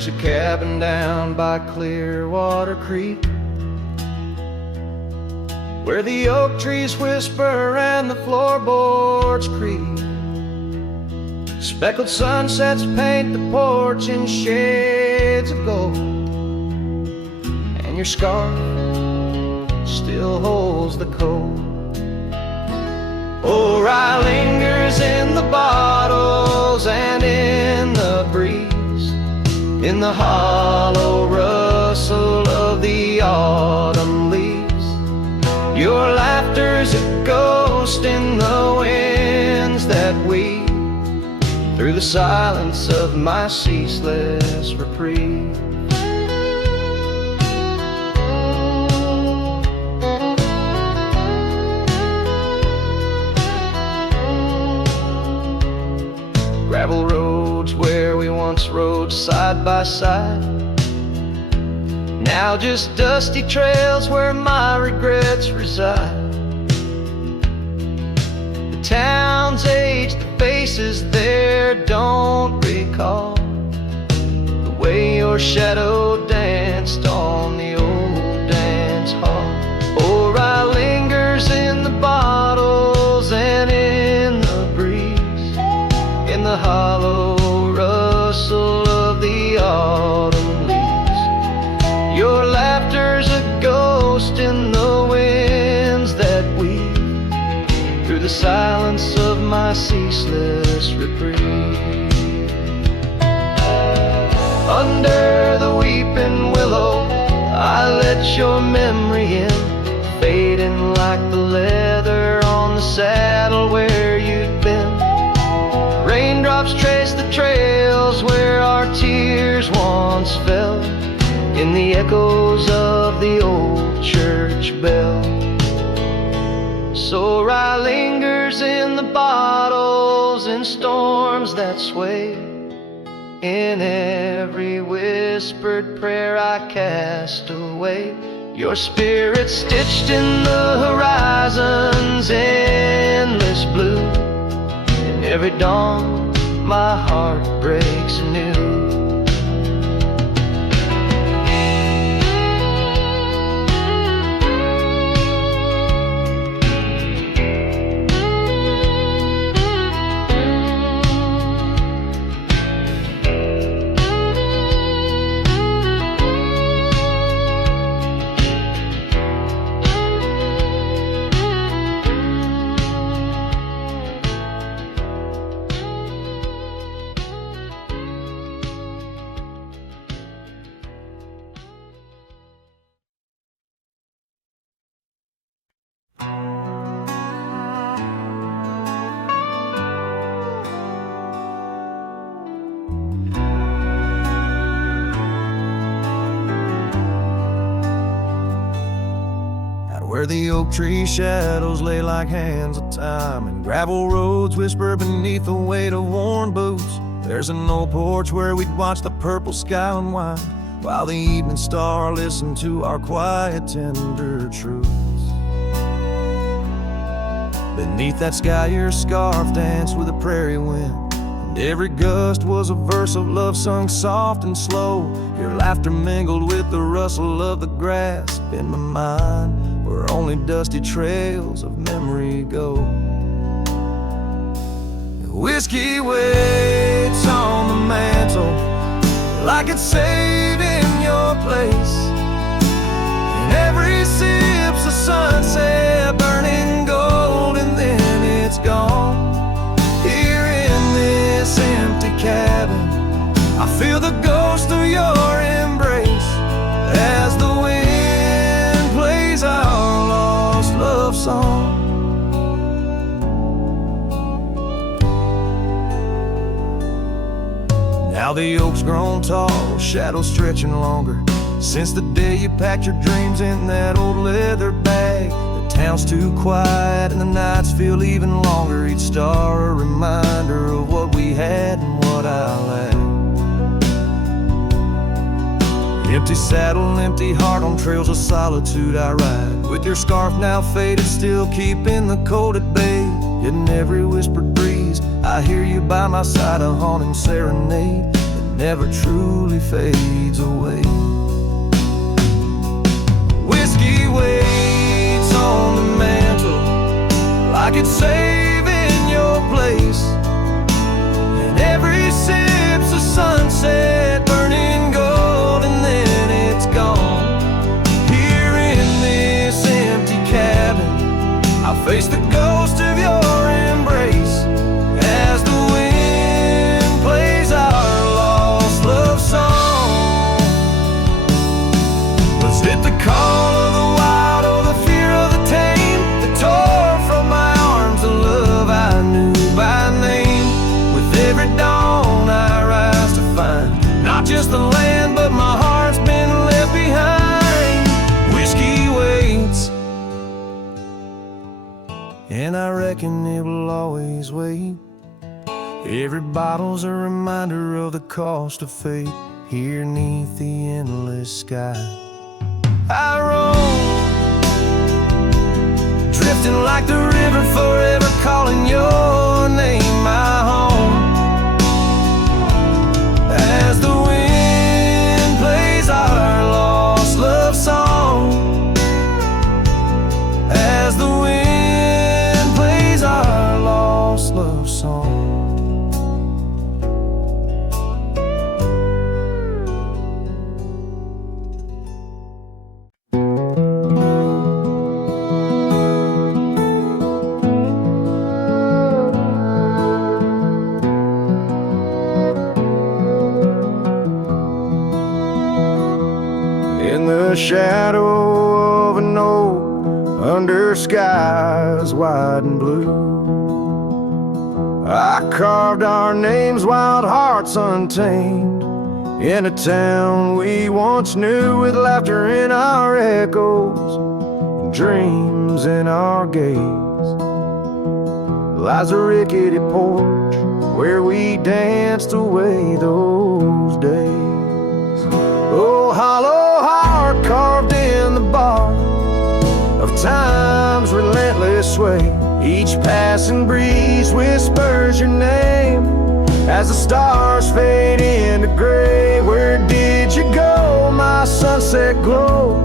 There's a cabin down by Clearwater Creek, where the oak trees whisper and the floorboards creak. Speckled sunsets paint the porch in shades of gold, and your scarf still holds the cold. Oh, rye lingers in the bottles and in the breeze, in the hollow rustle of the autumn leaves. Your laughter's a ghost in the winds that weave through the silence of my ceaseless reprieve. Gravel roads where we once rode side by side, now just dusty trails where my regrets reside. The town's aged, the faces there don't recall the way your shadow danced on the old dance hall. Oh, rye lingers in the bottles and in the breeze, in the hollow rustle of the autumn leaves. Your laughter's a ghost in the winds that weave through the silence of my ceaseless reprieve. Under the weeping willow, I let your memory in, fading like the leather on the saddle where you'd been. Raindrops trace the trails where our tears once fell, in the echoes of the old church bell. So rye lingers in the bottles, in storms that sway, in every whispered prayer I cast away. Your spirit stitched in the horizon's endless blue, and every dawn my heart breaks anew. Where the oak tree shadows lay like hands of time, and gravel roads whisper beneath the weight of worn boots. There's an old porch where we'd watch the purple sky unwind, while the evening star listened to our quiet, tender truths. Beneath that sky your scarf danced with the prairie wind, and every gust was a verse of love sung soft and slow. Your laughter mingled with the rustle of the grass in my mind, where only dusty trails of memory go. Whiskey waits on the mantle like it's saved in your place, and every sip's a sunset burning gold, and then it's gone. Here in this empty cabin, I feel the ghost of your embrace as the wind plays our lost love song. Now the oak's grown tall, shadows stretching longer, since the day you packed your dreams in that old leather bag. The town's too quiet and the nights feel even longer, each star a reminder of what we had and what I lacked. Empty saddle, empty heart, on trails of solitude I ride, with your scarf now faded, still keeping the cold at bay. In every whispered breeze I hear you by my side, a haunting serenade that never truly fades away. Whiskey waits on the mantle like it's saving your place, and every sip's a sunset burning gold, and then it's gone. Here in this empty cabin, I face the ghost of your embrace as the wind plays our lost love song. Was it the call of the wild or the fear of the tame that tore from my arms the love I knew by name? With every dawn I rise to find not just the land, but my heart's been left behind. Whiskey waits, and I reckon it will always wait. Every bottle's a reminder of the cost of fate here neath the endless sky. I roam, drifting like the river, forever calling your name my home. As the wind plays our lost love song, as the wind plays our lost love song. In the shadow of an oak, under skies wide and blue, I carved our names, wild hearts untamed, in a town we once knew, with laughter in our echoes and dreams in our gaze. Lies a rickety porch where we danced away those days. Oh, hollow heart carved in the bark of time's relentless sway. Each passing breeze whispers your name as the stars fade into gray. Where did you go, my sunset glow,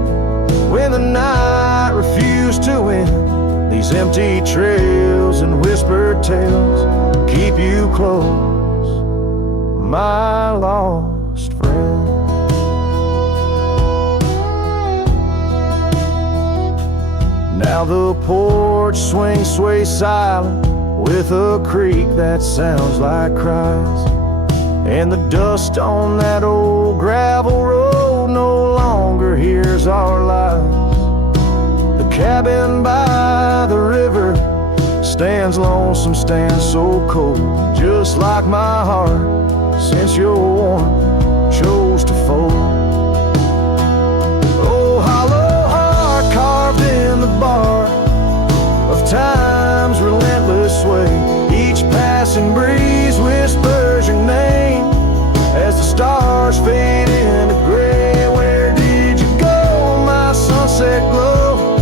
when the night refused to end? These empty trails and whispered tales keep you close, my lost friend. Now the porch swings, sways silent with a creak that sounds like cries, and the dust on that old gravel road no longer hears our lies. The cabin by the river stands lonesome, stands so cold, just like my heart since your warmth chose to fold. Oh, hollow heart carved in the bark of time's relentless sway. Each passing breeze whispers your name as the stars fade into gray. Where did you go, my sunset glow,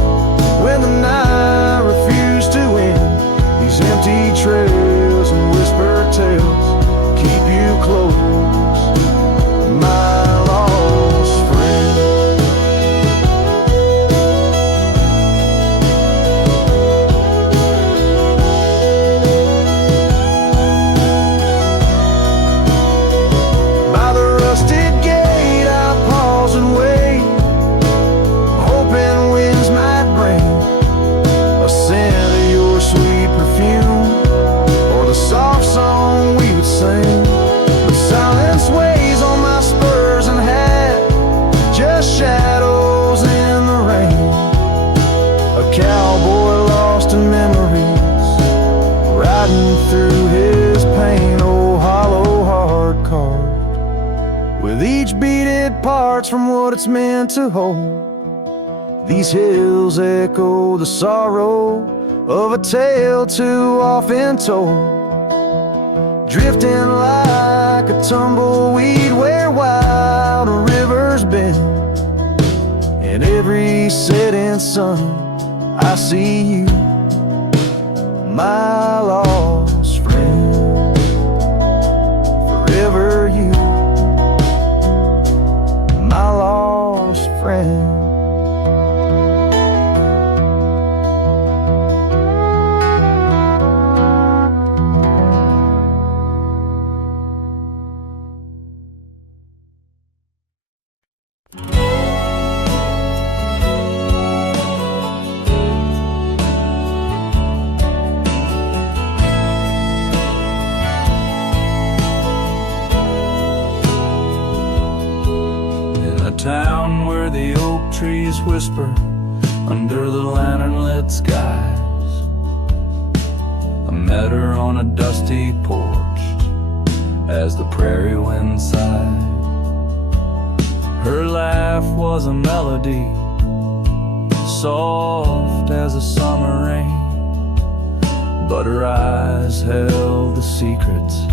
when the night refused to end? These empty trails and whispered tales keep you close, my lost friend. By the rusted gate I pause and wait, hoping winds might bring a scent of your sweet perfume, or the soft song we would sing. But silence weighs on my spurs and hat, just shadows in the rain. A cowboy lost in memories, riding through his pain. Oh, hollow heart carved with each beat it parts from what it's meant to hold. These hills echo the sorrow of a tale too often told, drifting like a tumbleweed where wild rivers bend. In every setting sun I see you, my lost friend. Forever you, Town where the oak trees whisper under the lantern-lit skies. I met her on a dusty porch as the prairie wind sighed. Her laugh was a melody, soft as a summer rain, but her eyes held the secrets,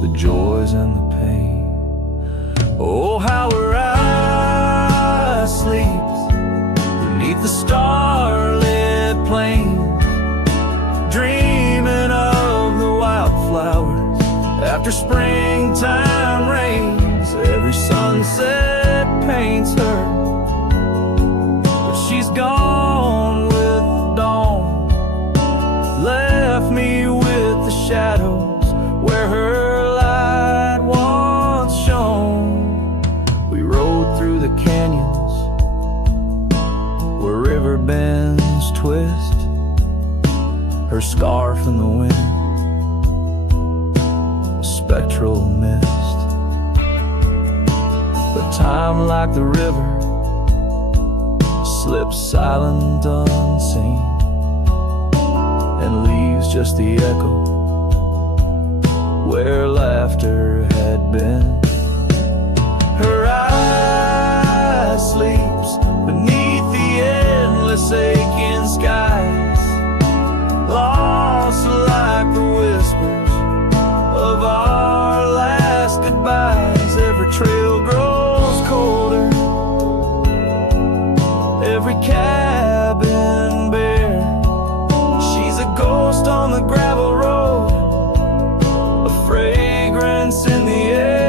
the joys and the pain. Oh, how her eyes sleeps beneath the starlit plains, dreaming of the wildflowers after springtime rains. Every sunset paints her, but she's gone with the dawn, left me with the shadows where her light once shone. We rode through the canyons where river bends twist, her scarf in the wind, a spectral mist. But time, like the river, slips silent unseen and leaves just the echo where laughter had been. Her eyes sleeps beneath the endless aching skies, lost like the whispers of our last goodbyes. Every trail grows colder, every cabin bare. She's a ghost on the gravel road, a fragrance in the air.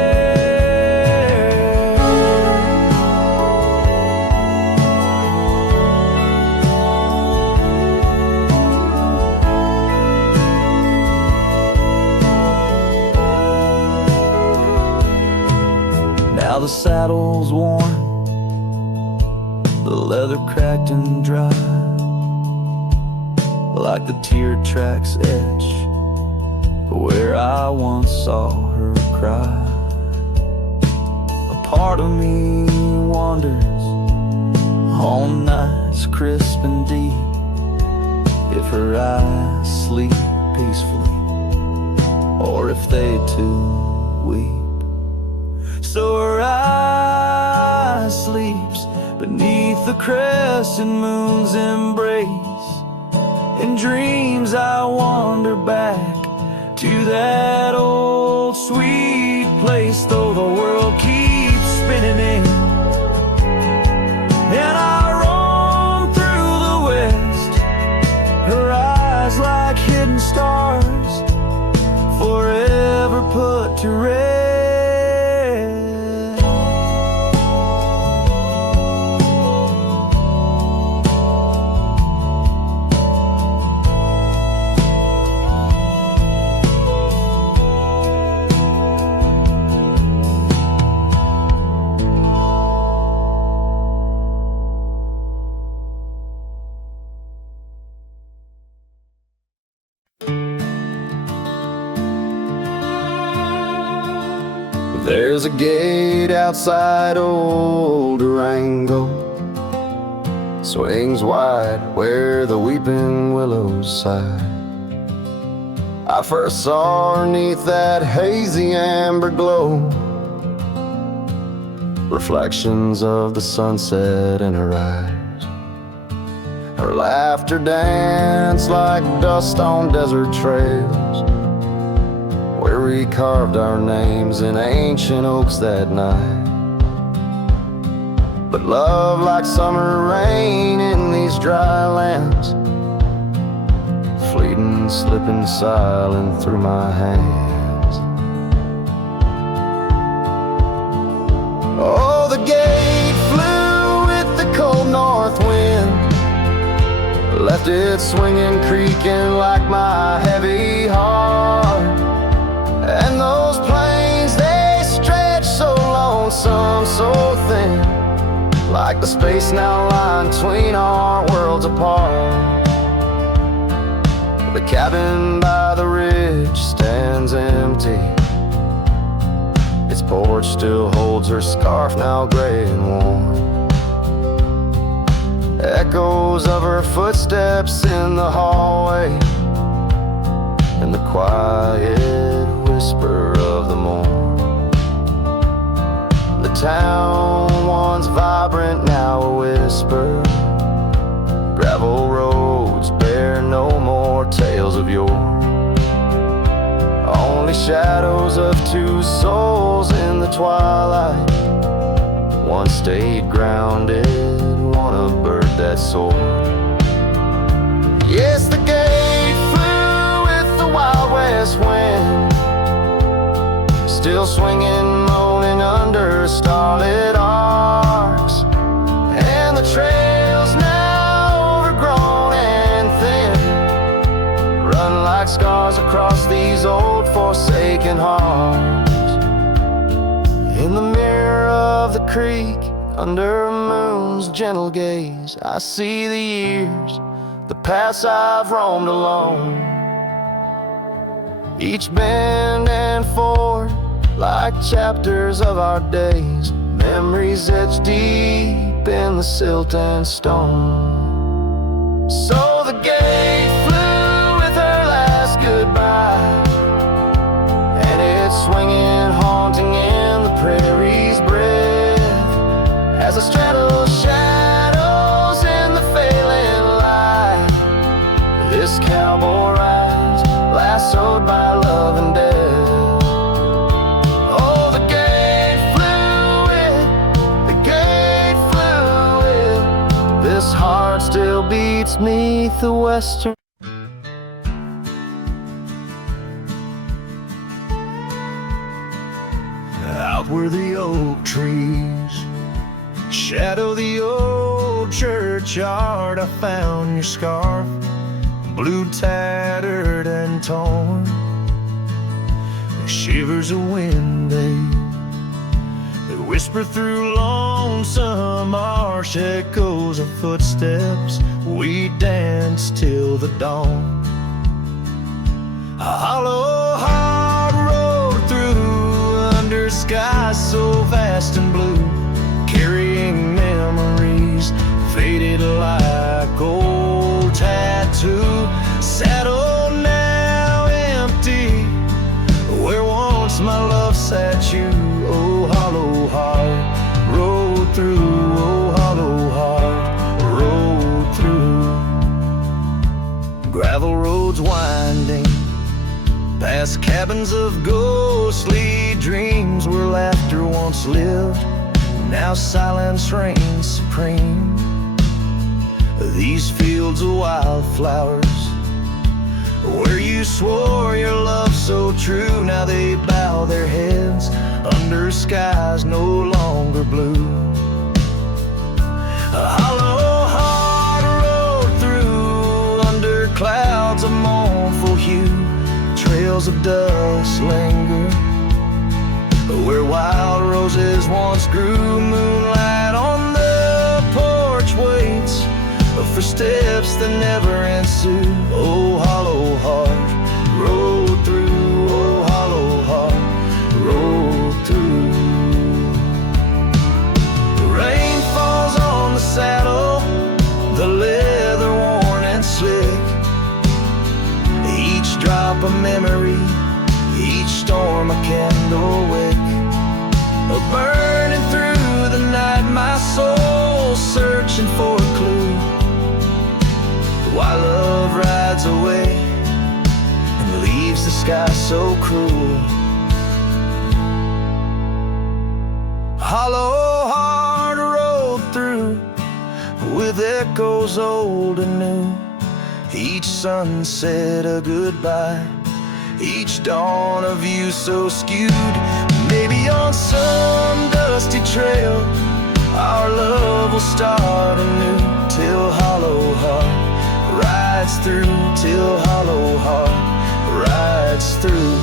Now the saddle's worn, the leather cracked and dry, like the tear tracks etch where I once saw her cry. A part of me wanders on nights crisp and deep, if her eyes sleep peacefully or if they too weep. So her eyes sleeps beneath the crescent moon's embrace. In dreams I wander back to that old sweet place, though the world keeps spinning in and I roam through the west. Her eyes like hidden stars, forever put to rest. There's a gate outside old Durango, swings wide where the weeping willows sigh. I first saw her 'neath that hazy amber glow, reflections of the sunset in her eyes. Her laughter danced like dust on desert trails, where we carved our names in ancient oaks that night. But love, like summer rain in these dry lands, fleeting, slipping silent through my hands. Oh, the gate flew left it swinging, creaking like my heavy heart. And those plains, they stretch so lonesome, so thin, like the space now lying between our worlds apart. The cabin by the ridge stands empty. Its porch still holds her scarf, now gray and warm. Echoes of her footsteps in the hallway, and the quiet whisper of the morn. The town, once vibrant, now a whisper. Gravel roads bear no more tales of yore, only shadows of two souls in the twilight. One stayed grounded, one a bird that soared. Yes, the gate flew with the Wild West wind, still swinging, moaning under starlit arcs. And the trails now overgrown and thin run like scars across these old forsaken hearts. In the mirror of the creek, under a moon's gentle gaze, I see the years, the paths I've roamed alone. Each bend and ford, like chapters of our days, memories etched deep in the silt and stone. So the gate flew with her last goodbye, and it's swinging, haunting in the prairie's breath, as I straddle shadows in the failing light. This cowboy rides, lassoed by love and death. Oh, the gate flew with, this heart still beats 'neath the western. Out where the oak trees shadow the old churchyard, I found your scarf, blue, tattered and torn. Shivers of wind, babe, that whisper through lonesome marsh, echoes of footsteps. We danced till the dawn. A hollow heart rode through under skies so vast and blue, carrying memories faded like old tattoo. Saddle now empty, where once my love sat you. Oh, hollow heart rode through, oh, hollow heart rode through. Gravel roads winding past cabins of ghostly dreams, where laughter once lived, now silence reigns supreme. These fields of wildflowers, where you swore your love so true, now they bow their heads under skies no longer blue. A hollow heart rode through under clouds of mournful hue. Trails of dust linger where wild roses once grew. Moonlight on the porch waits for steps that never ensue. Oh, hollow heart rode through, oh, hollow heart rode through. The rain falls on the saddle, the leather worn and slick, each drop a memory, each storm a candle wick. Burning through the night, my soul searching for a clue, while love rides away and leaves the sky so cruel. Hollow heart rode through with echoes old and new, each sunset a goodbye, each dawn a view so skewed. Maybe on some dusty trail our love will start anew, till hollow heart rides through till hollow heart rides through.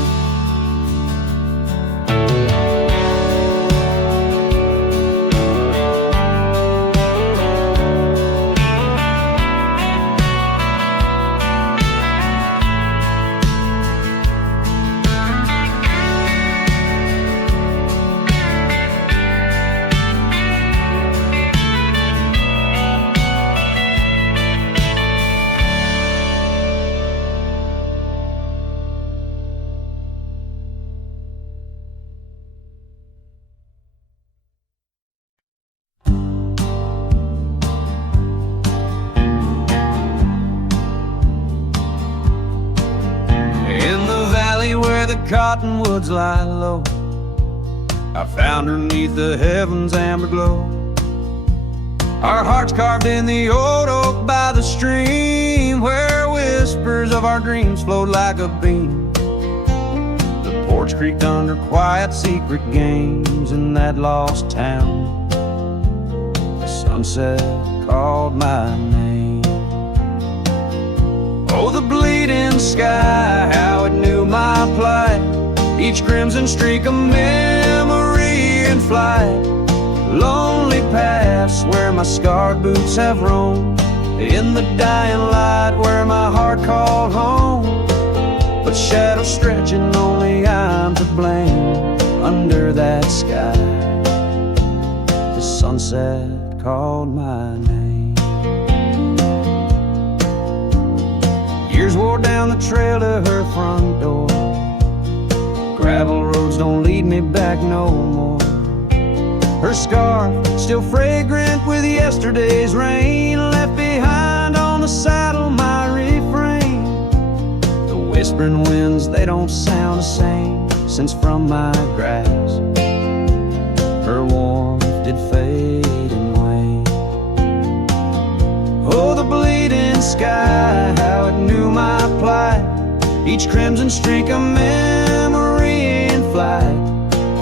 Cottonwoods lie low, I found her 'neath the heavens' amber glow. Our hearts carved in the old oak by the stream, where whispers of our dreams flowed like a beam. The porch creaked under quiet secret games in that lost town. The sunset called my name. Oh, the bleeding sky, how it knew my plight. Each crimson streak a memory in flight. Lonely paths where my scarred boots have roamed. In the dying light where my heart called home. But shadows stretching, only I'm to blame. Under that sky, the sunset called my name. Years wore down the trail to her front door. Gravel roads don't lead me back no more. Her scarf still fragrant with yesterday's rain, left behind on the saddle my refrain. The whispering winds, they don't sound the same since from my grass her warmth did fade and wane. Oh, the bleeding sky, how it knew my plight. Each crimson streak a memory in flight.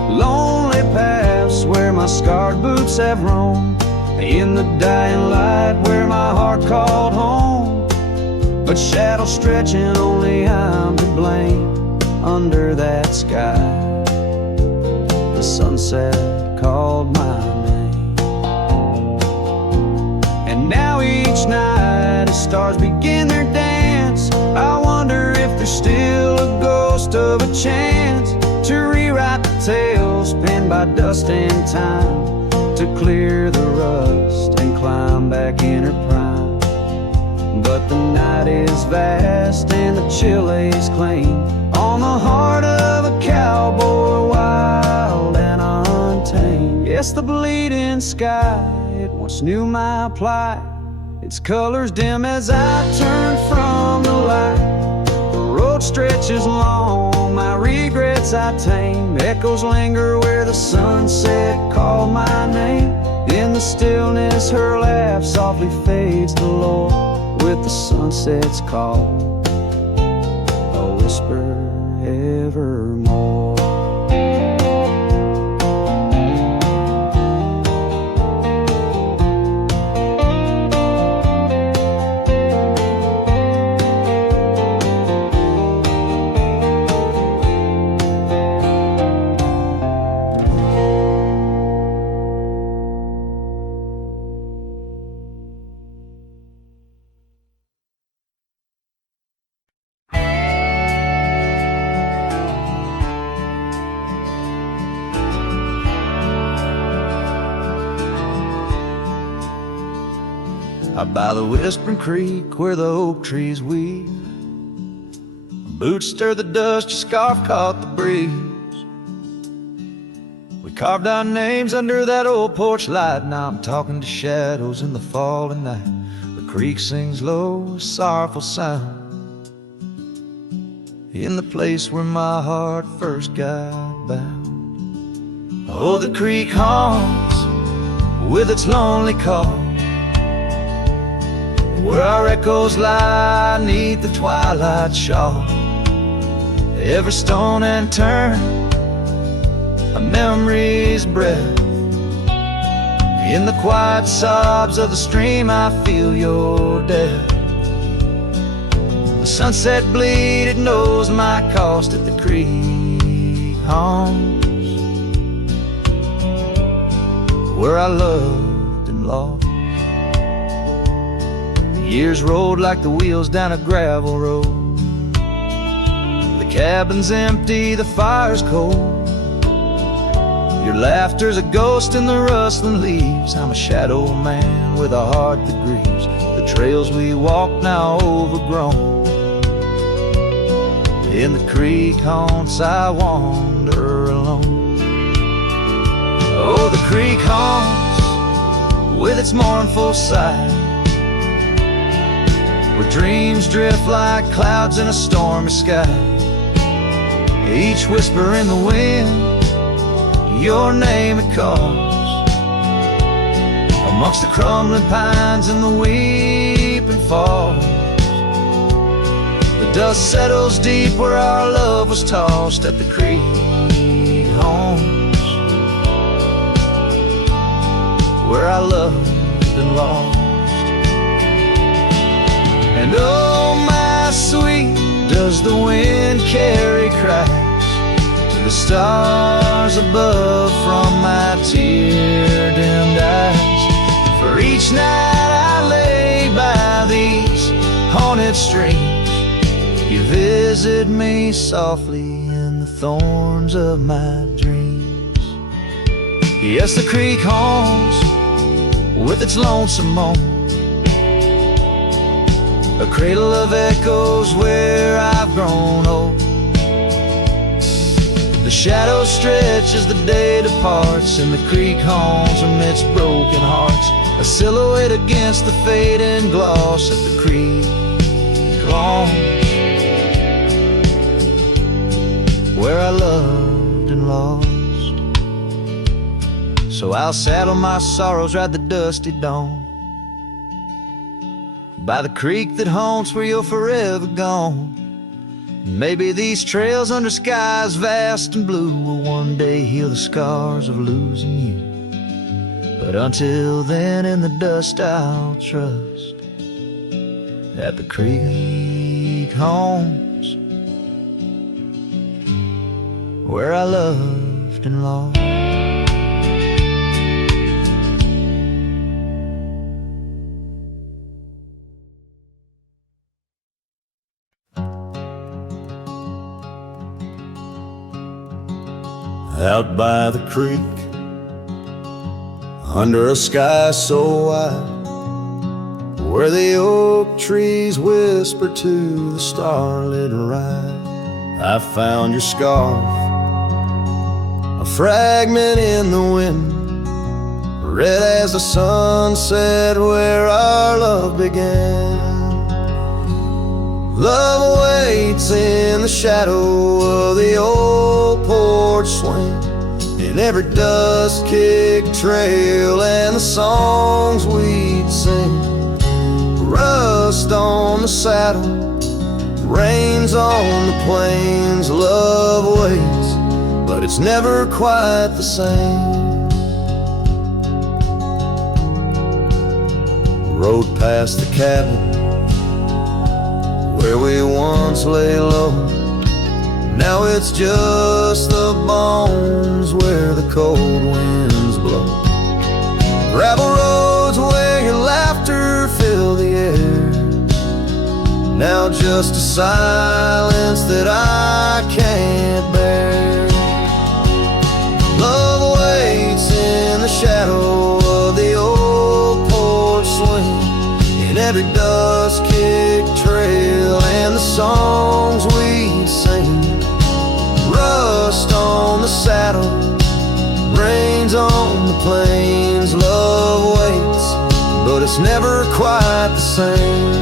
Lonely paths where my scarred boots have roamed. In the dying light where my heart called home. But shadows stretching, only I'm to blame. Under that sky, the sunset called my name. And now each night as stars begin their dance, I wonder if there's still a ghost of a chance to rewrite the tales penned by dust and time, to clear the rust and climb back in her prime. But the night is vast and the chill lays claim on the heart of a cowboy, wild and untamed. Yes, the bleeding sky, it once knew my plight. Its colors dim as I turn from the light. The road stretches long, my regrets I tame. Echoes linger where the sunset called my name. In the stillness her laugh softly fades to low. With the sunset's call, a whisper evermore. Out by the whispering creek where the oak trees weave, boots stir the dust, your scarf caught the breeze. We carved our names under that old porch light. Now I'm talking to shadows in the falling night. The creek sings low, a sorrowful sound, in the place where my heart first got bound. Oh, the creek haunts with its lonely call, where our echoes lie 'neath the twilight shawl. Every stone and turn, a memory's breath. In the quiet sobs of the stream I feel your death. the sunset bleed, it knows my cost at the creek homes, where I loved and lost. The years rolled like the wheels down a gravel road. The cabin's empty, the fire's cold. Your laughter's a ghost in the rustling leaves. I'm a shadow man with a heart that grieves. The trails we walk now overgrown. In the creek haunts I wander alone. Oh, the creek haunts with its mournful sigh, where dreams drift like clouds in a stormy sky. Each whisper in the wind, your name it calls, amongst the crumbling pines and the weeping falls. The dust settles deep where our love was tossed at the creek homes, where I loved and lost. And oh my sweet, does the wind carry cracks to the stars above from my tear-dimmed eyes? For each night I lay by these haunted streams, you visit me softly in the thorns of my dreams. Yes, the creek haunts with its lonesome moan, a cradle of echoes where I've grown old. The shadows stretch as the day departs, and the creek haunts amidst broken hearts, a silhouette against the fading gloss at the creek lawns, where I loved and lost. So I'll saddle my sorrows, ride the dusty dawn by the creek that haunts where you're forever gone. Maybe these trails under skies vast and blue will one day heal the scars of losing you. But until then, in the dust I'll trust at the creek homes, where I loved and lost. Out by the creek, under a sky so wide, where the oak trees whisper to the starlit ride, I found your scarf, a fragment in the wind, red as the sunset where our love began. Love waits in the shadow of the old porch swing, in every dust-kicked trail and the songs we'd sing. Rust on the saddle, rains on the plains. Love waits, but it's never quite the same. Rode past the cabin where we once lay low, now it's just the bones where the cold winds blow. Gravel roads where your laughter filled the air, now just a silence that I can't bear. Love waits in the shadow of the old porch swing, in every dust-kicked trail and the songs we'd sing. Rust on the saddle, rains on the plains. Love waits, but it's never quite the same.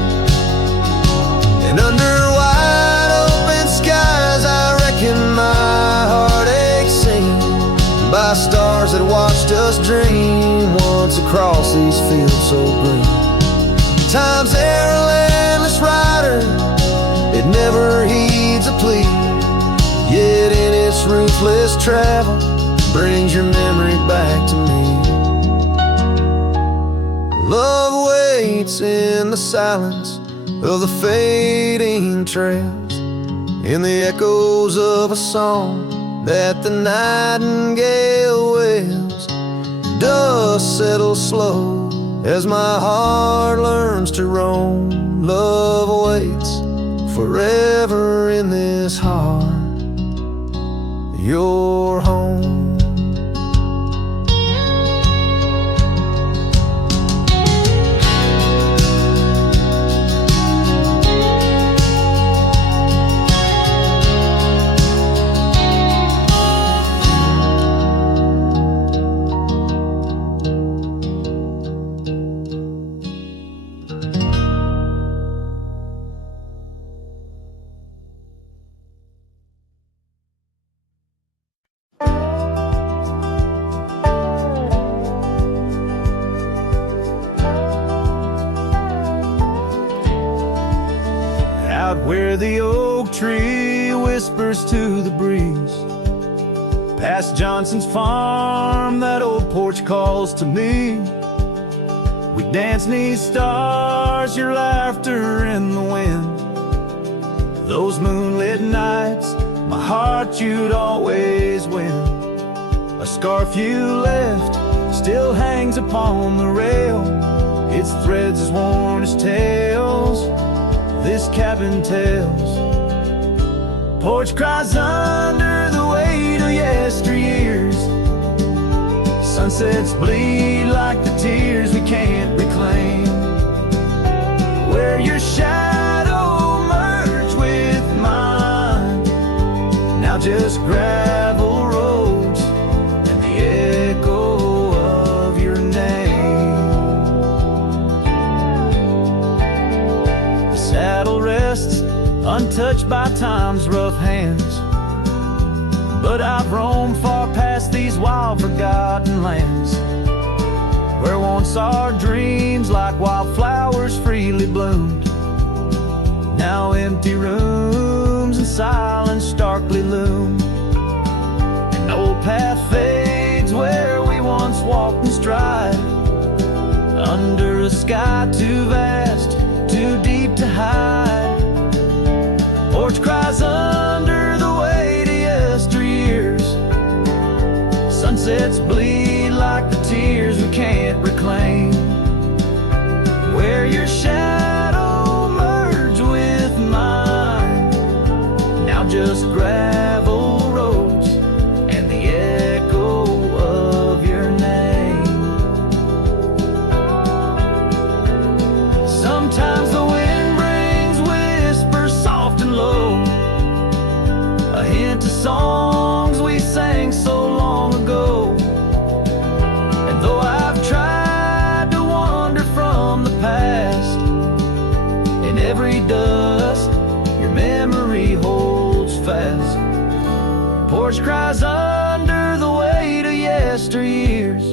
And under wide open skies, I reckon my heartache seen by stars that watched us dream once across these fields so green. Time's there a landless rider, it never heeds a plea, yet in its ruthless travel brings your memory back to me. Love waits in the silence of the fading trails, in the echoes of a song that the nightingale wails. Dust settles slow as my heart learns to roam. Love awaits forever in this heart, your home. Where the oak tree whispers to the breeze, past Johnson's farm, that old porch calls to me. We dance 'neath stars, your laughter in the wind. Those moonlit nights, my heart you'd always win. A scarf you left still hangs upon the rail, its threads as worn as tales this cabin tells. Porch cries under the weight of yesteryears. Sunsets bleed like the tears we can't reclaim. Where your shadow merged with mine, now just gravel roads and the echo of your name. The saddle rests untouched by time's rough hands, but I've roamed far past these wild forgotten lands, where once our dreams like wildflowers freely bloomed. Now empty rooms and silence starkly loom. An old path fades where we once walked in stride, under a sky too vast, too deep to hide. Porch cries under the weight of yesteryears. Sunsets bleed like the tears we can't reclaim. Where your shadow merged with mine, now just gravel roads and the echo of your name. Sometimes the wind brings whispers soft and low, a hint of songs we sang so long ago. And though I've tried to wander from the past, in every dust your memory holds fast. Porch cries under the weight of yesteryears.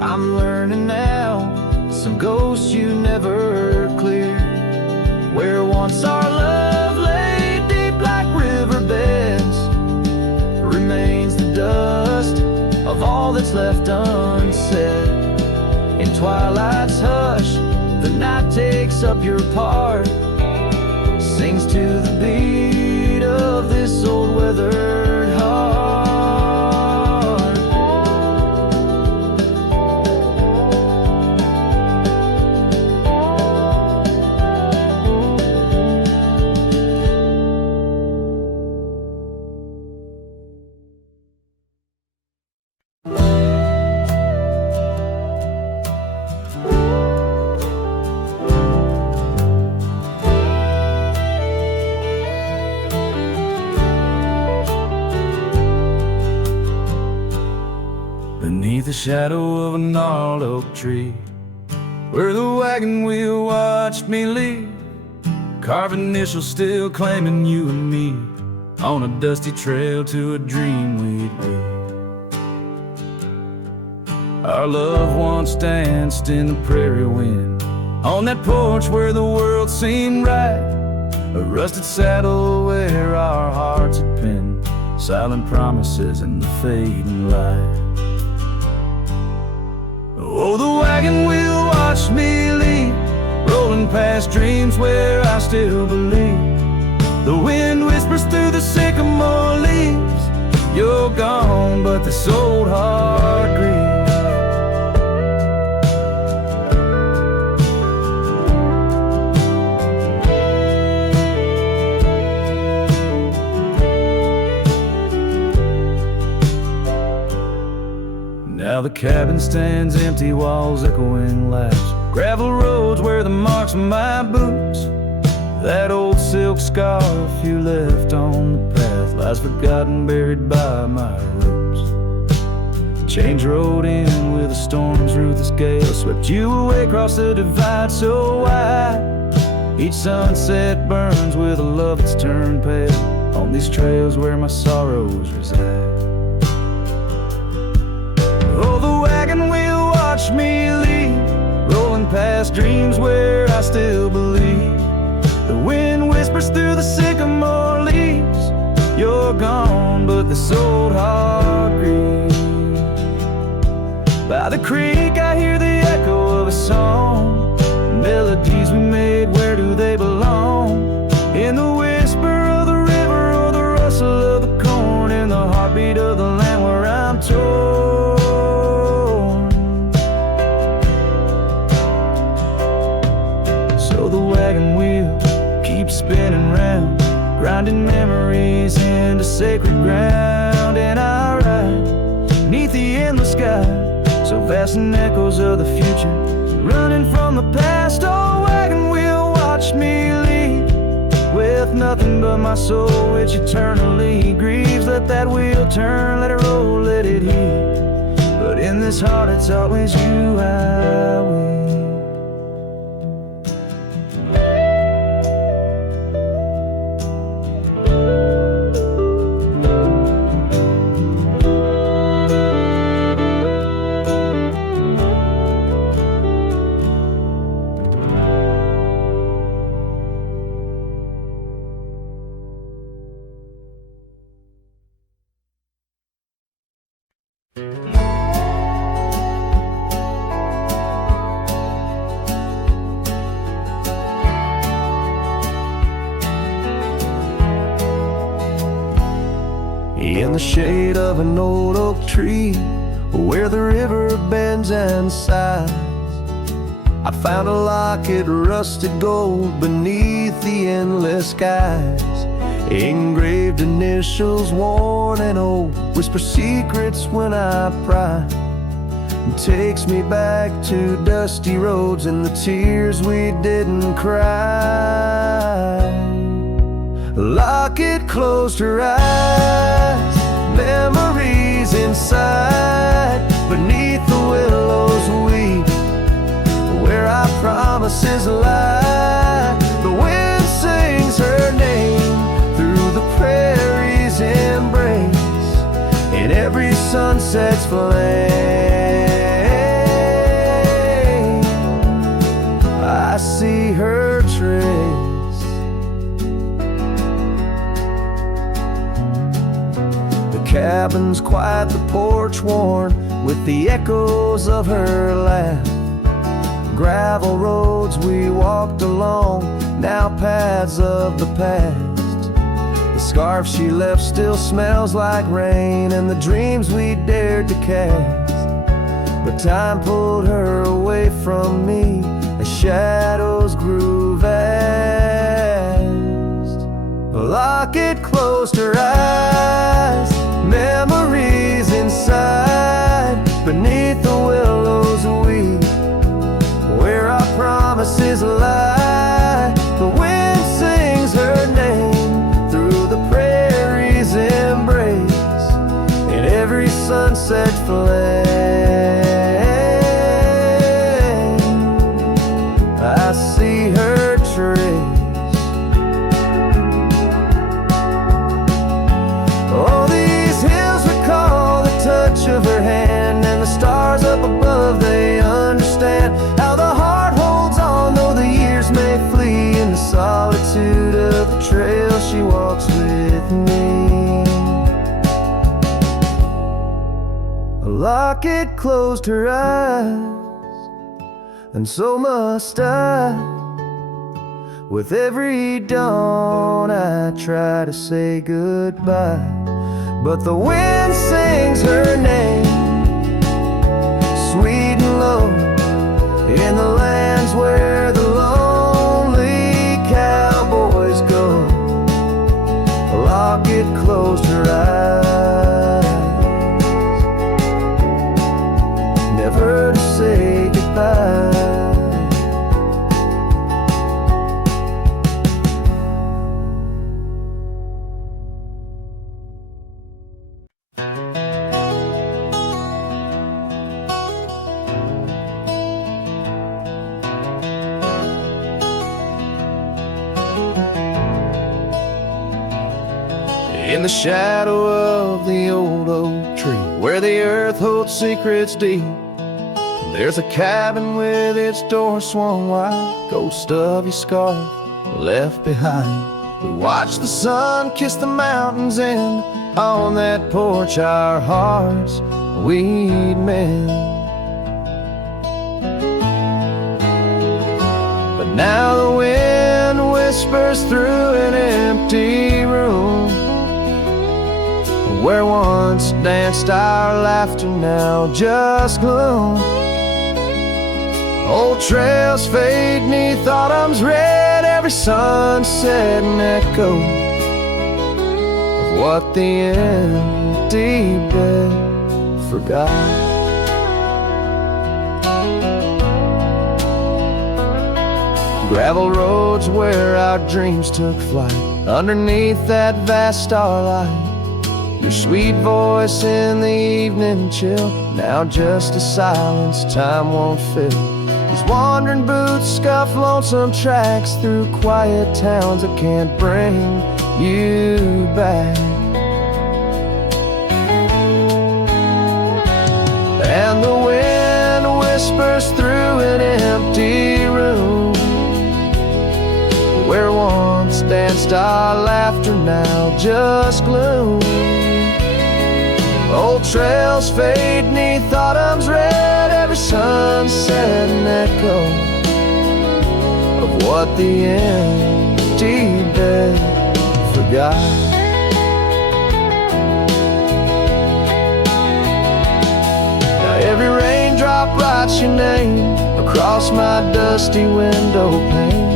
I'm learning now, some ghosts you never cleared. Where once our love lay deep like riverbeds, remains the dust of all that's left unsaid. In twilight's hush, the night takes up your part, sings to the beat of this old weathered heart. Beneath the shadow of a gnarled oak tree, where the wagon wheel watched me leave, carved initials still claiming you and me, on a dusty trail to a dream we'd be. Our love once danced in the prairie wind, on that porch where the world seemed right, a rusted saddle where our hearts had been, silent promises in the fading light. Oh, the wagon wheel watched me leave, rolling past past dreams where I still believe. The wind whispers through the sycamore leaves. You're gone, but this old heart grieves. Now the cabin stands empty, walls echoing laughs. Gravel roads where the marks of my boots. That old silk scarf you left on the path lies forgotten, buried by my roots. Change rode in with a storm's ruthless gale, swept you away across the divide so wide. Each sunset burns with a love that's turned pale on these trails where my sorrows reside. Oh, the wagon wheel watch me leave, rolling past dreams where I still believe. The wind whispers through the sycamore leaves. You're gone, but this old heart grieves. By the creek I hear the echo of a song. Melodies we made, where do they belong? In the whisper of the river or the rustle of the corn, in the heartbeat of the land where I'm torn. So the wagon wheel keeps spinning round, grinding memories into sacred ground. And I ride neath the endless sky, so vast and echoes of the future, running from the past. Oh, wagon wheel, watch me leave, with nothing but my soul which eternally grieves. Let that wheel turn, let it roll, let it heal, but in this heart it's always you I will. In the shade of an old oak tree, where the river bends and sighs, I found a locket, rusted gold beneath the endless skies. Engraved initials, worn and old, whisper secrets when I pry. It takes me back to dusty roads and the tears we didn't cry. Locket closed her eyes, memories inside, beneath the willows weep, where our promises lie. The wind sings her name through the prairie's embrace, in every sunset's flame I see her trace. Cabin's quiet, the porch worn with the echoes of her laugh. Gravel roads we walked along, now paths of the past. The scarf she left still smells like rain, and the dreams we dared to cast. But time pulled her away from me as shadows grew vast. The locket closed her eyes, memories inside, beneath the willows weep, where our promises lie. The wind sings her name through the prairie's embrace, in every sunset flame I see her trace. Of her hand, and the stars up above, they understand how the heart holds on, though the years may flee. In the solitude of the trail she walks with me. A locket closed her eyes, and so must I. With every dawn I try to say goodbye, but the wind sings her name, sweet and low, in the lands where the lonely cowboys go. A locket closed her eyes, never to say goodbye. In the shadow of the old oak tree, where the earth holds secrets deep, there's a cabin with its door swung wide, ghost of your scarf left behind. We watch the sun kiss the mountains, and on that porch our hearts we'd mend. But now the wind whispers through an empty room, where once danced our laughter, now just gloom. Old trails fade 'neath autumn's red, every sunset an echo of what the empty bed forgot. Gravel roads where our dreams took flight, underneath that vast starlight. Your sweet voice in the evening chill, now just a silence time won't fill. These wandering boots scuff lonesome tracks through quiet towns that can't bring you back. And the wind whispers through an empty room, where once danced our laughter, now just gloom. Old trails fade 'neath autumn's red, every sunset an echo of what the empty bed forgot. Now every raindrop writes your name across my dusty window pane.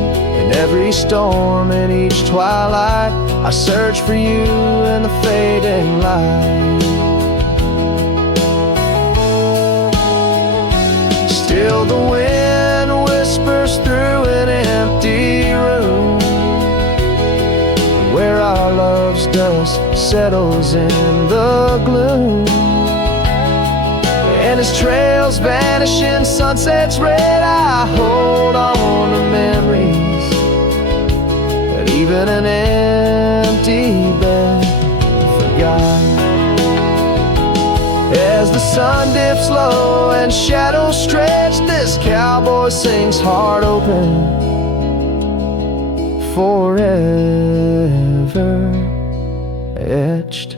In every storm and each twilight, I search for you in the fading light. Still the wind whispers through an empty room, where our love's dust settles in the gloom. And as trails vanish in sunset's red, I hold on to memories that even an empty bed forgot. As the sun dips low and shadows stretch, this cowboy sings heart open, forever etched.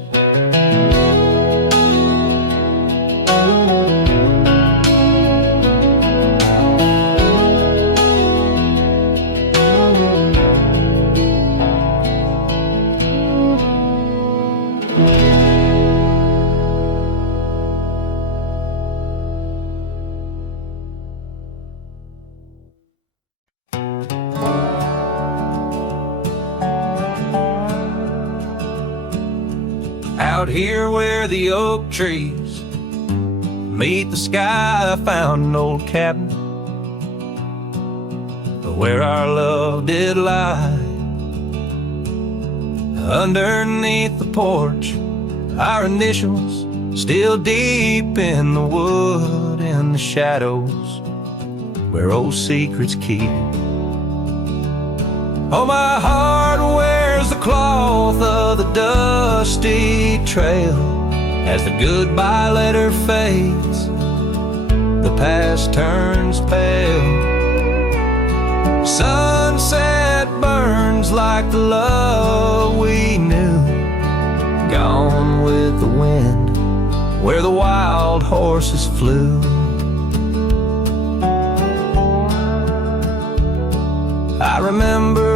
Out here where the oak trees meet the sky, I found an old cabin where our love did lie. Underneath the porch, our initials still deep in the wood, in the shadows where old secrets keep. Oh, my heart wears the cloth of the dusty trail as the goodbye letter fades, the past turns pale. Sunset burns like the love we knew, gone with the wind where the wild horses flew. I remember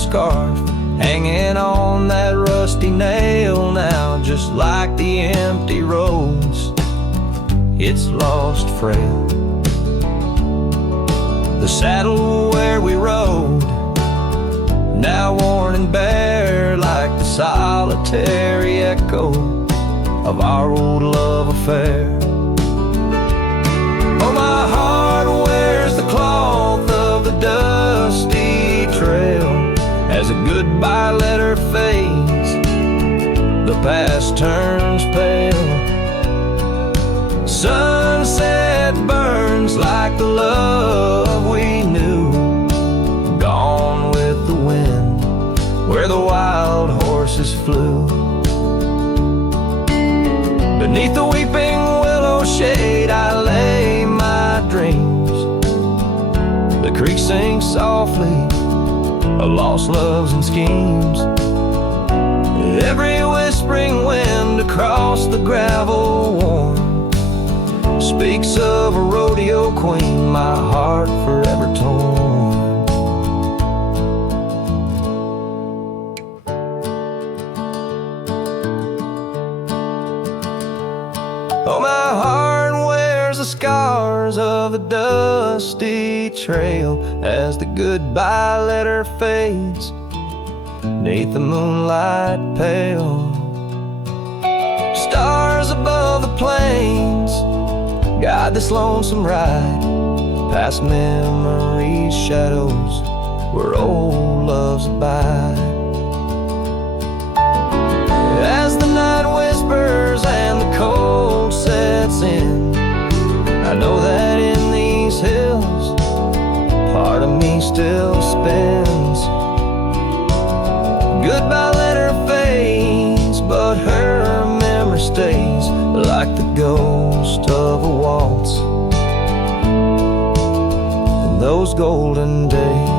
scarf hanging on that rusty nail now, just like the empty roads, it's lost frail. The saddle where we rode, now worn and bare, like the solitary echo of our old love affair. Oh, my heart wears the cloth of the dusty trail as a goodbye letter fades, the past turns pale. Sunset burns like the love we knew, gone with the wind where the wild horses flew. Beneath the weeping willow shade I lay my dreams. The creek sings softly of lost loves and schemes. Every whispering wind across the gravel worn speaks of a rodeo queen, my heart forever torn. Oh, my heart wears the scars of the dusty trail as the goodbye letter fades neath the moonlight pale. Stars above the plains guide this lonesome ride past memory's shadows where old loves abide. As the night whispers and the cold sets in, I know that in these hills part of me still spins. Goodbye letter fades, but her memory stays like the ghost of a waltz in those golden days.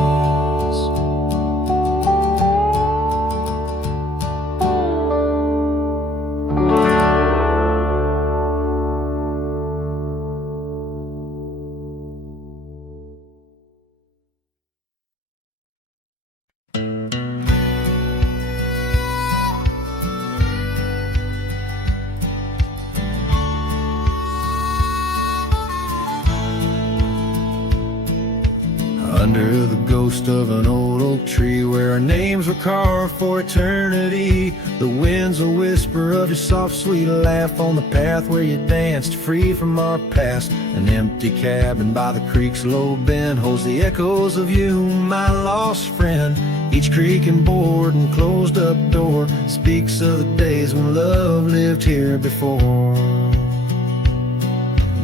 Under the ghost of an old oak tree where our names were carved for eternity, the wind's a whisper of your soft sweet laugh on the path where you danced free from our past. An empty cabin by the creek's low bend holds the echoes of you, my lost friend. Each creak and board and closed up door speaks of the days when love lived here before.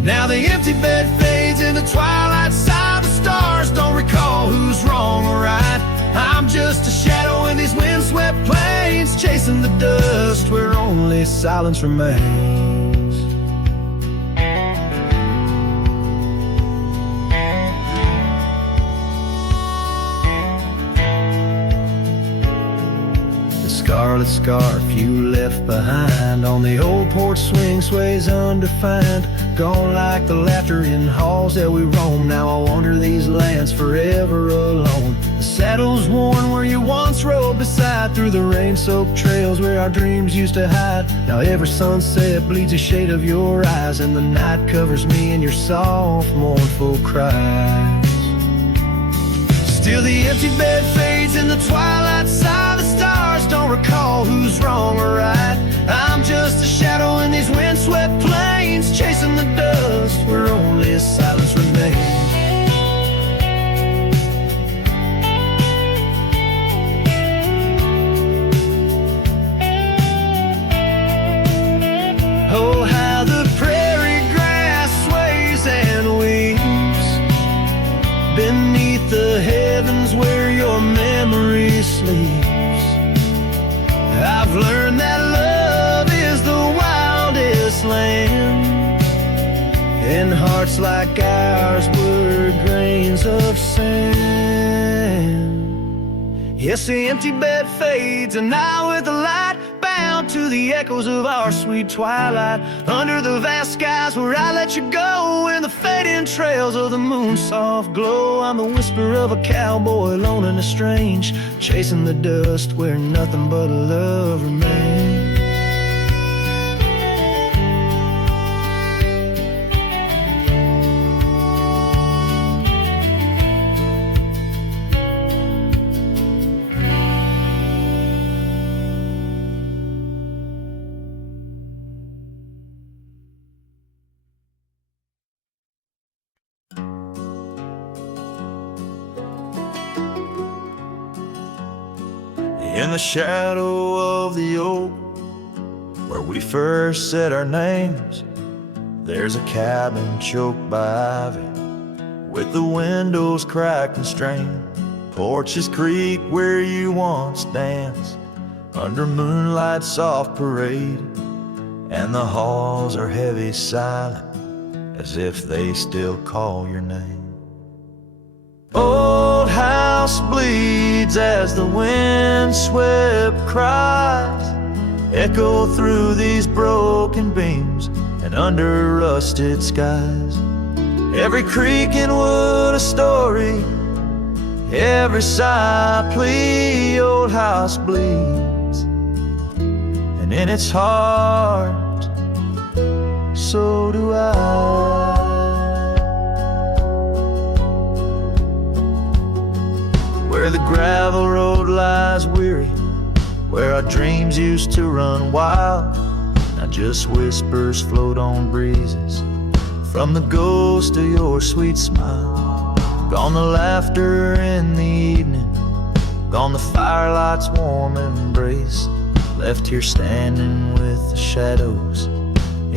Now the empty bed fades in the twilight side. The stars don't recall who's wrong or right. I'm just a shadow in these windswept plains, chasing the dust where only silence remains. The scarlet scarf you left behind on the old porch swing sways undefined, gone like the laughter in halls that we roam. Now I wander these lands forever alone. The saddle's worn where you once rode beside, through the rain-soaked trails where our dreams used to hide. Now every sunset bleeds a shade of your eyes, and the night covers me in your soft, mournful cries. Still the empty bed fades in the twilight side. The stars don't recall who's wrong or right. I'm just a shadow in these windswept plains, chasing the dust where only silence remains. Oh, how the prairie grass sways and weeps beneath the heavens where your memory sleeps. I've learned that love is the wildest land, and hearts like ours were grains of sand. Yes, the empty bed fades, and I with the light bound to to the echoes of our sweet twilight, under the vast skies where I let you go, in the fading trails of the moon's soft glow. I'm the whisper of a cowboy, alone and estranged, chasing the dust where nothing but love remains. In the shadow of the oak, where we first said our names, there's a cabin choked by ivy, with the windows cracked and strained. Porches creak where you once danced, under moonlight's soft parade, and the halls are heavy silent, as if they still call your name. Old house bleeds as the wind-swept cries echo through these broken beams and under rusted skies. Every creak in wood a story, every sigh a plea. Old house bleeds, and in its heart, so do I. Where the gravel road lies weary, where our dreams used to run wild, now just whispers float on breezes from the ghost of your sweet smile. Gone the laughter in the evening, gone the firelight's warm embrace, left here standing with the shadows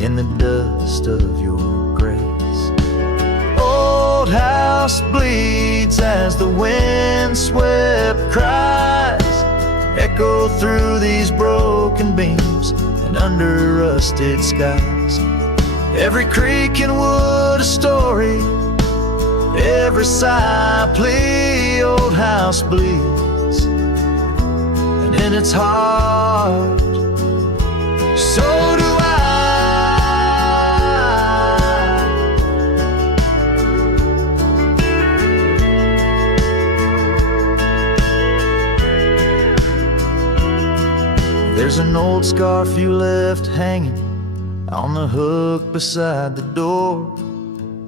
in the dust of your grace. Old house bleeds as the wind-swept cries echo through these broken beams and under rusted skies. Every creak in wood a story, every sigh a plea. Old house bleeds, and in its heart, so do I. There's an old scarf you left hanging on the hook beside the door,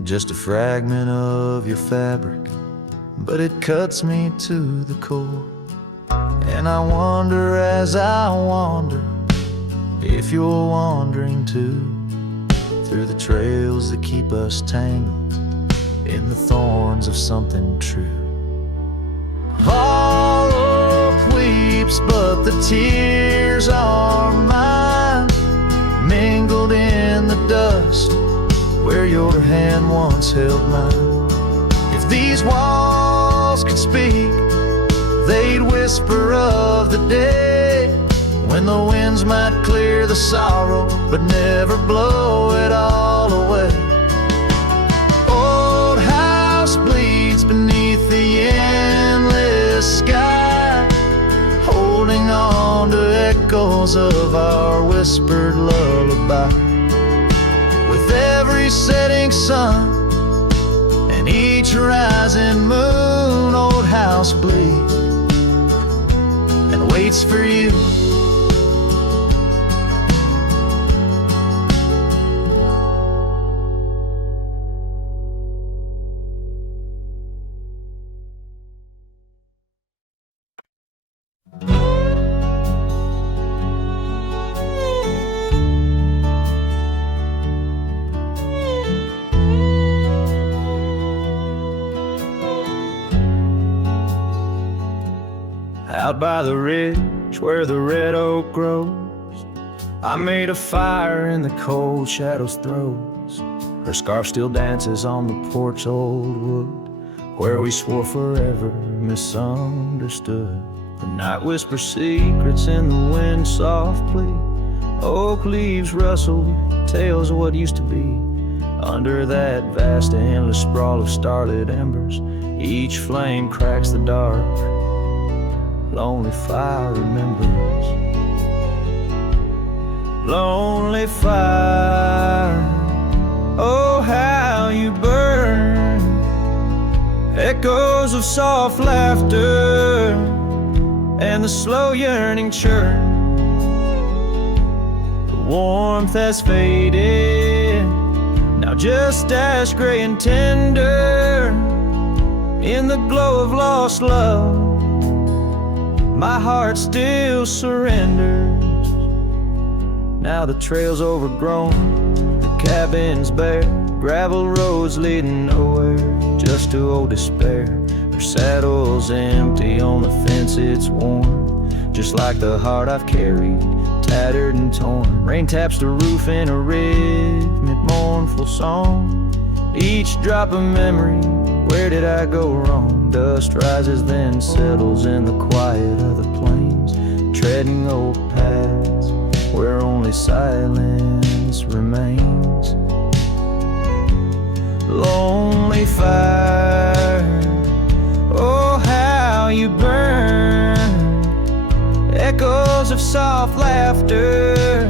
just a fragment of your fabric, but it cuts me to the core. And I wonder as I wander, if you're wandering too, through the trails that keep us tangled in the thorns of something true. All hope weeps, but the tears are mine, mingled in the dust where your hand once held mine. If these walls could speak, they'd whisper of the day when the winds might clear the sorrow but never blow it all away. Old house bleeds beneath the endless sky, holding on to echoes of our whispered lullaby. With every setting sun and each rising moon, old house bleeds and waits for you. Out by the ridge where the red oak grows, I made a fire in the cold shadow's throes. Her scarf still dances on the porch old wood, where we swore forever misunderstood. The night whispers secrets in the wind softly, oak leaves rustle, tales of what used to be. Under that vast endless sprawl of starlit embers, each flame cracks the dark, lonely fire remembers. lonely fire. Oh, how you burn. Echoes of soft laughter and the slow yearning churn. The warmth has faded, now just ash gray and tender. In the glow of lost love, my heart still surrenders. Now the trail's overgrown, the cabin's bare, gravel roads leading nowhere, just to old despair. Her saddle's empty, on the fence it's worn, just like the heart I've carried, tattered and torn. Rain taps the roof in a rhythmic, mournful song. Each drop a memory, where did I go wrong? Dust rises then settles in the quiet of the plains, treading old paths where only silence remains. Lonely fire, oh how you burn. Echoes of soft laughter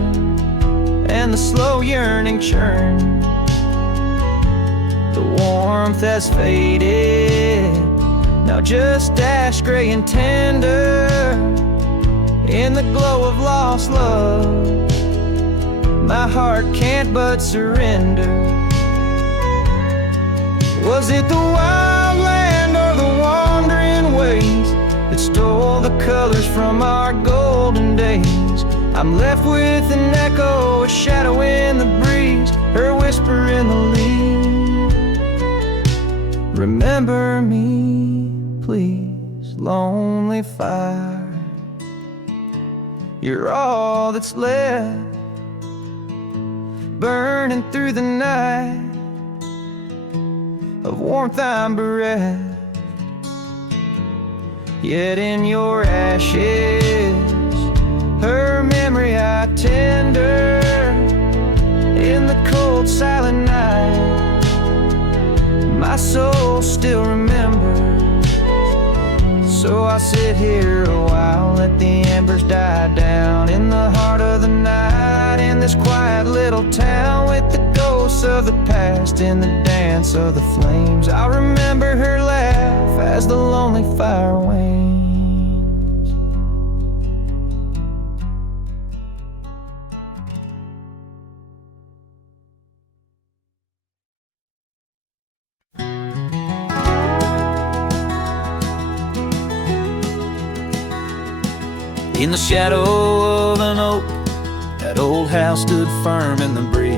and the slow yearning churn. The warmth has faded, now just ash gray and tender. In the glow of lost love, my heart can't but surrender. Was it the wild land or the wandering ways that stole the colors from our golden days? I'm left with an echo, a shadow in the breeze, her whisper in the leaves. Remember me, please, lonely fire. You're all that's left, burning through the night. Of warmth I'm bereft, yet in your ashes, her memory I tender. In the cold silent night, my soul still remembers. So I sit here a while, let the embers die down. In the heart of the night, in this quiet little town, with the ghosts of the past in the dance of the flames, I remember her laugh as the lonely fire wanes. In the shadow of an oak, that old house stood firm in the breeze,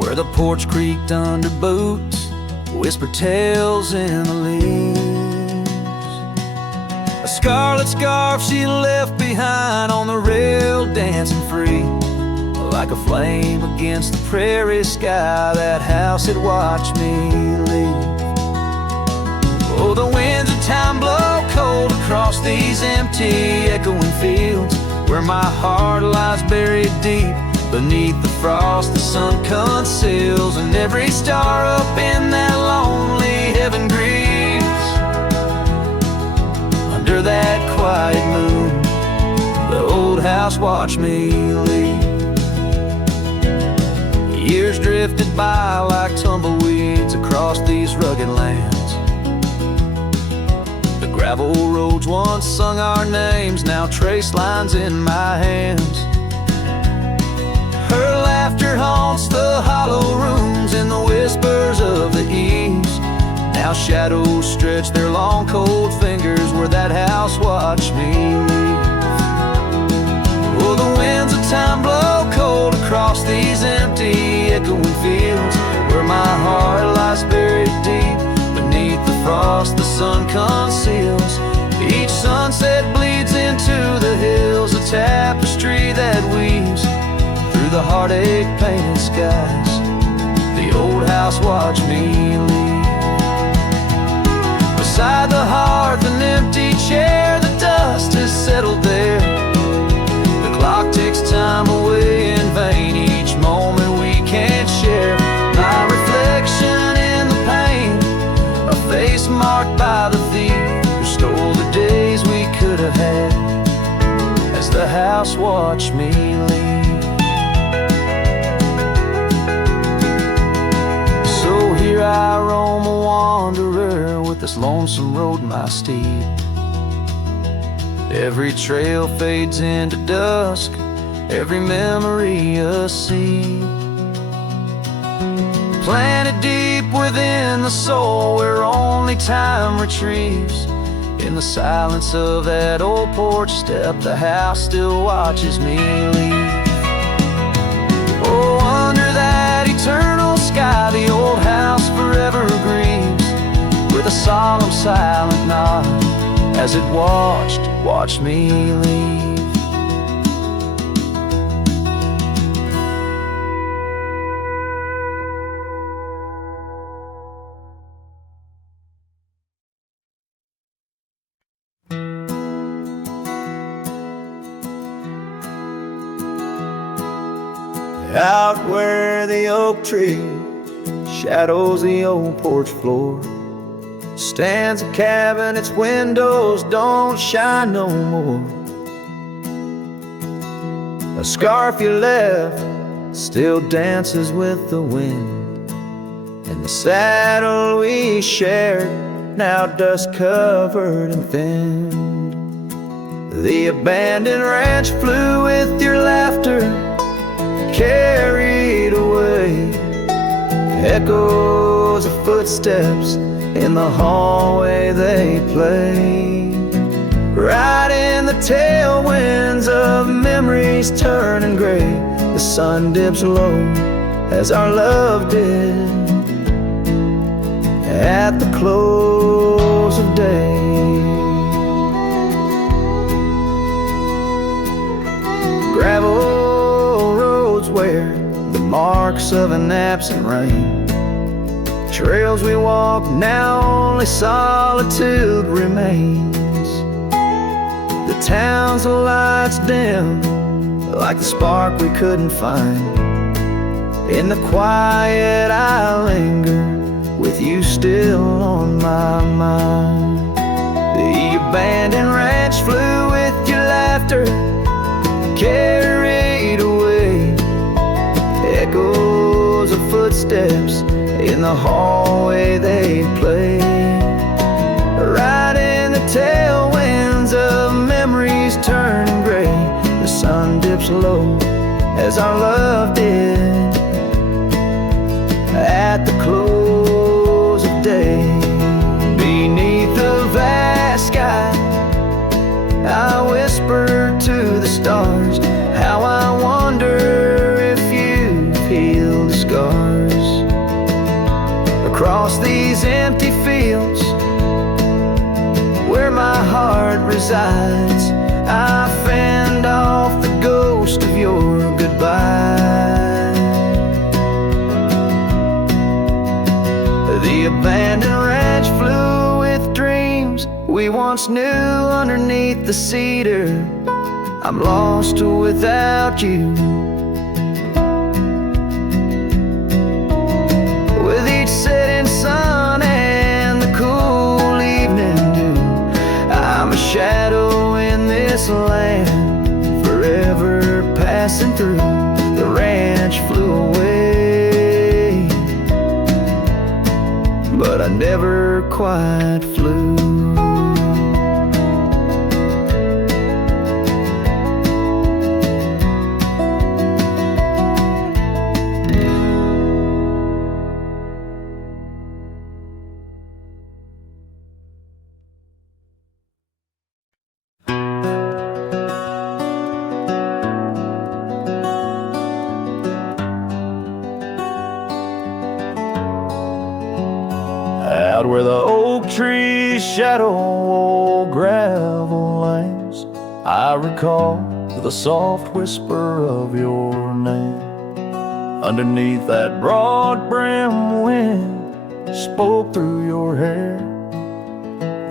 where the porch creaked under boots, whispered tales in the leaves. A scarlet scarf she left behind on the rail, dancing free, like a flame against the prairie sky. That house had watched me leave. Oh, the winds of time blow cold across these empty, echoing fields, where my heart lies buried deep beneath the frost the sun conceals, and every star up in that lonely heaven grieves. Under that quiet moon, the old house watched me leave. Years drifted by like tumbleweeds across these rugged lands. The gravel roads once sung our names, now trace lines in my hands. Her laughter haunts the hollow rooms in the whispers of the eaves. Now shadows stretch their long cold fingers where that house watched me leave. Oh, the winds of time blow cold across these empty, echoing fields, where my heart lies buried deep beneath the frost the sun conceals. Each sunset bleeds into the hills, a tapestry that weaves through the heartache painted skies. The old house watched me leave. Beside the hearth, an empty chair, the dust has settled there. The clock ticks time away in vain, each moment we can't share. My reflection in the pain, a face marked by the thief who stole the days we could have had. As the house house, watch me leave. So here I roam, a wanderer, with this lonesome road my steed. Every trail fades into dusk, every memory a seed, planted deep within the soul, where only time retrieves. In the silence of that old porch step, the house still watches me leave. Oh, under that eternal sky, the old house forever grieves, with a solemn silent nod, as it watched me leave. Out where the oak tree shadows the old porch floor, stands a cabin, its windows don't shine no more. A scarf you left still dances with the wind, and the saddle we shared, now dust covered and thinned. The abandoned ranch flew with your laughter, carried away. Echoes of footsteps in the hallway they play, right in the tailwinds of memories turning gray. The sun dips low as our love did at the close of day. Gravel roads where the marks of an absent rain, trails we walk, now only solitude remains. The town's lights dim, like the spark we couldn't find. In the quiet I linger, with you still on my mind. The abandoned ranch flew with your laughter, carried away. Echoes of footsteps in the hallway they play, right in the tailwinds of memories turning gray. The sun dips low as our love did at the close of day. Beneath the vast sky I whisper to the stars, how I wonder if you've healed the scars. Across these empty fields where my heart resides, I fend off the ghost of your goodbye. The abandoned ranch flew with dreams we once knew underneath the cedar. I'm lost without you. With each setting sun and the cool evening dew, I'm a shadow in this land, forever passing through. The ranch flew away, but I never quite flew. Out where the oak trees shadow old gravel lanes, I recall the soft whisper of your name. Underneath that broad brim wind spoke through your hair.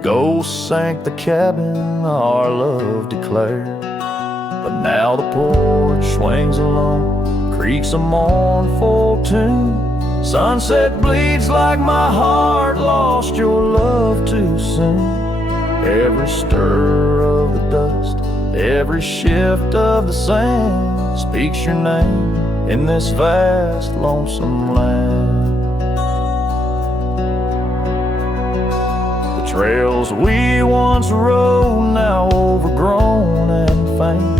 Ghosts sank the cabin our love declared. But now the porch swings alone, creaks a mournful tune. Sunset bleeds like my heart lost your love too soon. Every stir of the dust Every shift of the sand speaks your name in this vast, lonesome land. The trails we once rode, now overgrown and faint,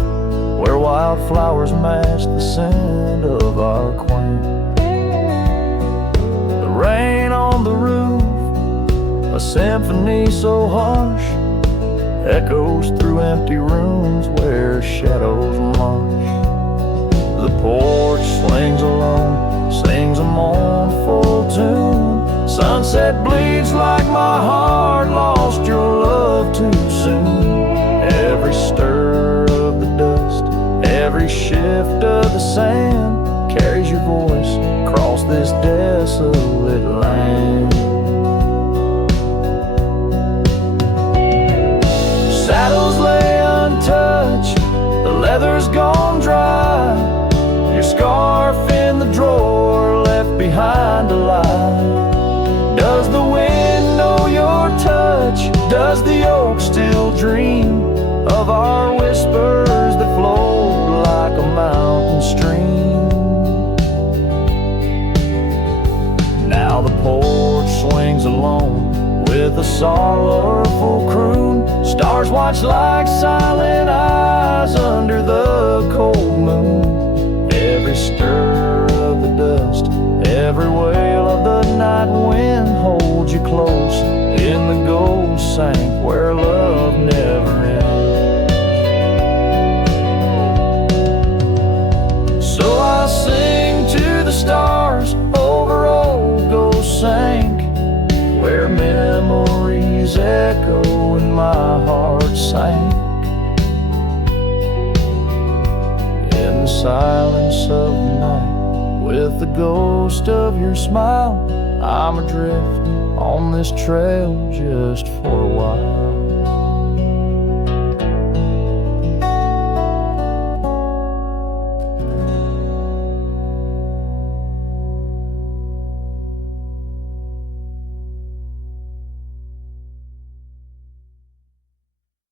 where wildflowers match the scent of our quaint. The rain on the roof, a symphony so harsh, echoes through empty rooms where shadows march. The porch swings alone, sings a mournful tune. Sunset bleeds like my heart lost your love too soon. Every stir of the dust, every shift of the sand carries your voice across this desolate land. Saddles lay untouched, the leather's gone dry, your scarf in the drawer left behind to lie. Does the wind know your touch? Does the oak still dream of our whispers that flow like a mountain stream? Now the porch swings alone with a sorrowful croon. Stars watch like silent eyes under the cold moon. Every stir of the dust, every wail of the night wind holds you close in the gold sank where love never ends. So I sing to the stars over old ghost sank, where memories echo and my heart sank. In the silence of the night, with the ghost of your smile, I'm adrift on this trail just for a while.